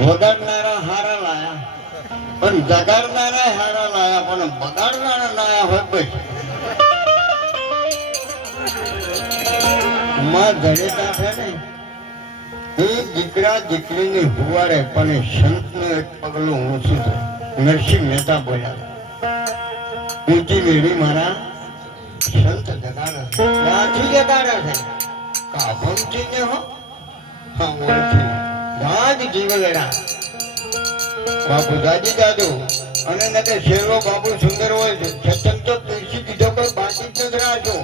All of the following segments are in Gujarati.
વગાડનારા હારા લાયા. પણ જગાડનારા હારા લાયા, પણ બગાડનારા લાયા હોય બસમાં જડેતા છે ને એ દીકરા દીકરીની હુવાડે, પણ સંતનું એક પગલું ઊંચું છે. નરસિંહ મહેતા બોલ્યા ઊંચી મેળવી મારા સંત જગાડે છે. ક્યાંથી જગાડે છે. કાભમથી ને હો, હા, ઓળખી. રાજ જીવલેરા બાપુ દાદી દાદુ અને નકે શેરો બાપુ સુંદર હોય છે. સત્સંગ તો તુલસી કીધો કોઈ બાકી જ નથી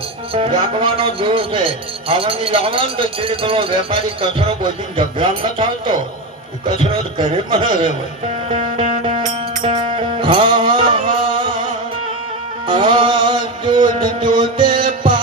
રાખવાનો જોર છે. આવવાની લાવવાનું તો ચીડ વેપારી કચરો બોલી ગભરામ ન ચાલતો. કચરો ઘરે પણ હવે હા હા હા. આ જોત જોતે પા